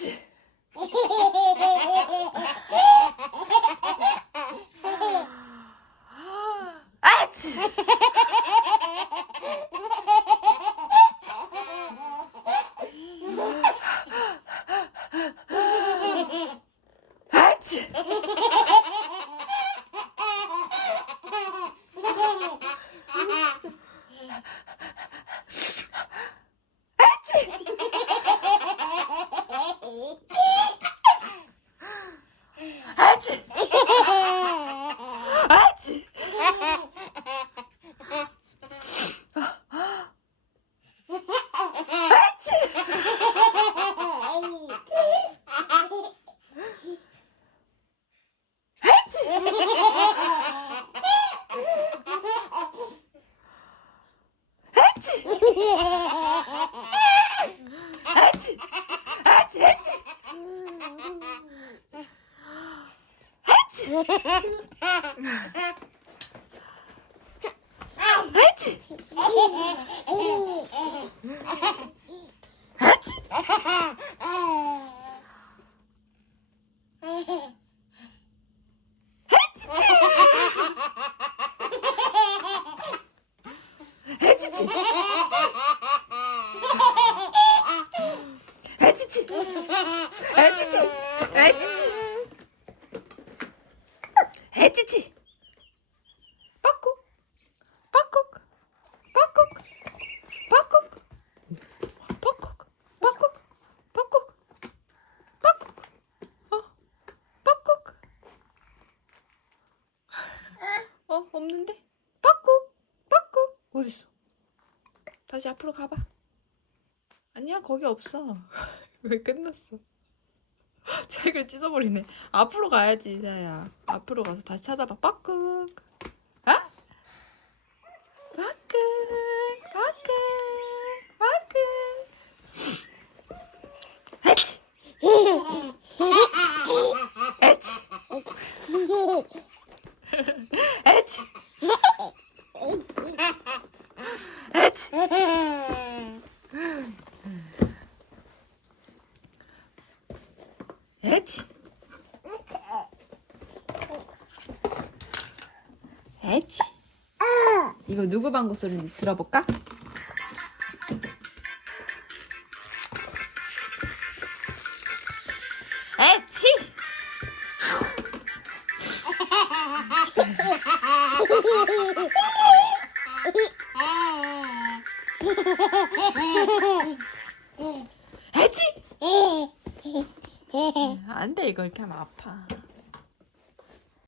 아치. 아치. 아치. 아치. 아치. 아치. 아치. 아치. 아치. 아치. 해치치. 해치치. 해치치. 해치치. 해치치. 빠꾹. 빠꾹. 빠꾹. 빠꾹. 빠꾹. 빠꾹. 빠꾹. 빠꾹. 빠꾹. 없는데? 빠꾹. 빠꾹. 어딨어? 다시 앞으로 가봐. 아니야, 거기 없어. 왜 끝났어? 책을 찢어버리네. 앞으로 가야지, 이사야. 앞으로 가서 다시 찾아봐. 빠꾹. 아? 빠꾹. 빠꾹. 빠꾹. 아치. 아치. 아치. 아치. 에치. 에치. 이거 누구 방구 소리인지 들어볼까? 에치. 에치. 안 돼, 이거 이렇게 하면 아파.